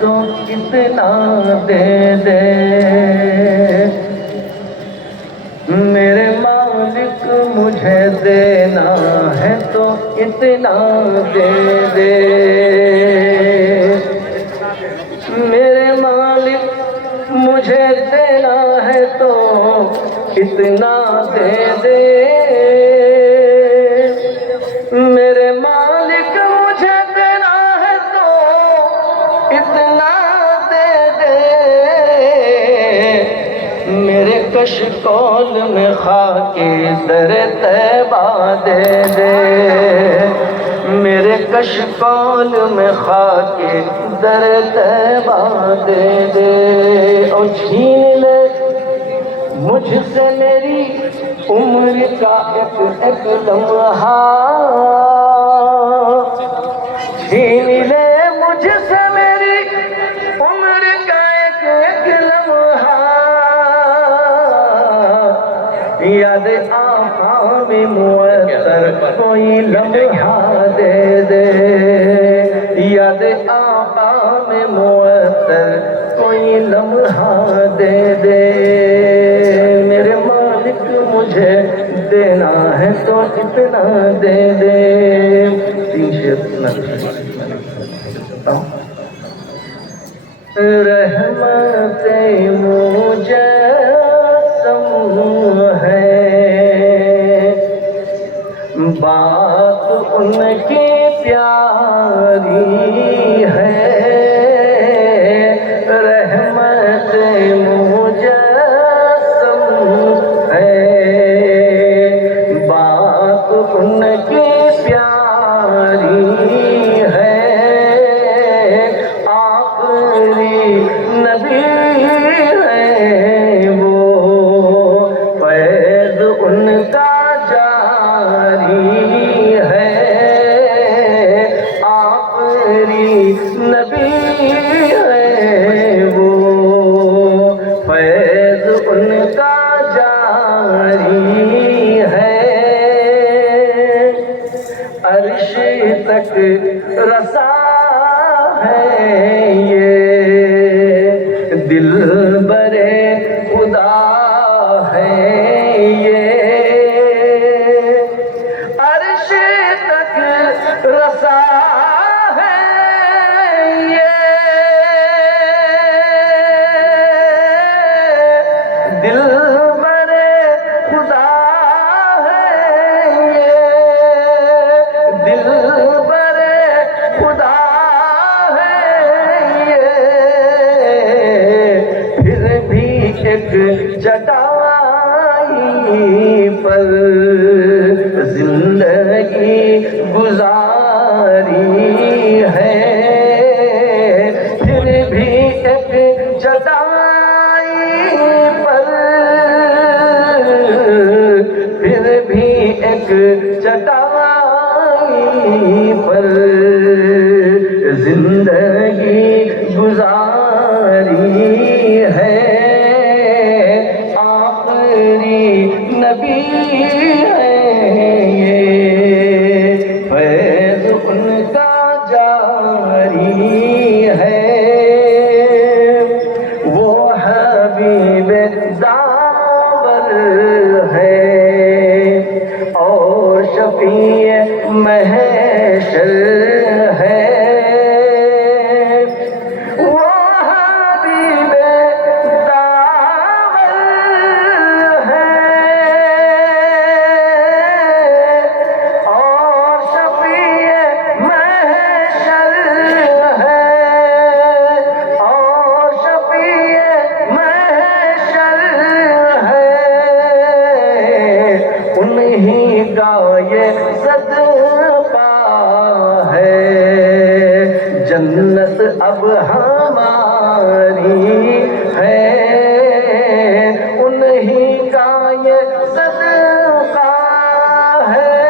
تو اتنا دے دے، میرے مالک مجھے دینا ہے تو اتنا دے دے، میرے مالک مجھے دینا ہے تو اتنا دے دے، میرے مالک مجھے دینا ہے تو اتنا دے دے، میرے کشکول میں خاک در طیبہ دے دے، میرے کشکول میں خاک در طیبہ دے دے، اور چھین لے مجھ سے میری عمر کا ایک ایک لمحہ، چھین لے مجھ سے میری عمر کا ایک ایک لمحہ، یاد آقا میں معطر کوئی لمحہ دے دے، یاد آقا میں معطر کوئی لمحہ دے دے، میرے مالک مجھے دینا ہے تو اتنا دے دے۔ تین شعر رحمت مجسم ہے، بات ان کی پیاری ہے، رحمت مجسم ہے، بات ان کی پیاری ہے، آخری نبی ہے وہ، فیض ان کا جاری ہے، آخری نبی ہے وہ، فیض ان کا جاری ہے، عرش تک رسا ہے یہ دل برے خدا ہے یہ، عرش تک رسا ہے یہ دل برے خدا ہے یہ، دل برے خدا ہے یہ، پھر بھی ایک چٹائی پر زندگی گزاری ہے، پھر بھی ایک چٹائی پر، پھر بھی ایک چٹائی پر زندگی گزاری ہے، آخری نبی ہے یہ، فیض ان کا جاری ہے، وہ حبیب داور ہے اور شفیع محشر ہے، وہ حبیب داور ہے اور شفیع محشر ہے، اور شفیع محشر ہے، انہی کا یہ صدقہ ہے، جنت اب ہماری ہے، انہی کا یہ صدقہ ہے،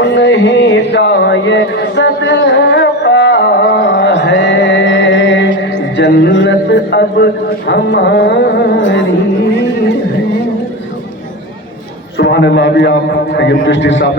انہی کا یہ صدقہ ہے، جنت اب ہماری ہے۔ سبحان اللہ، ابھی آپ طیب چشتی صاحب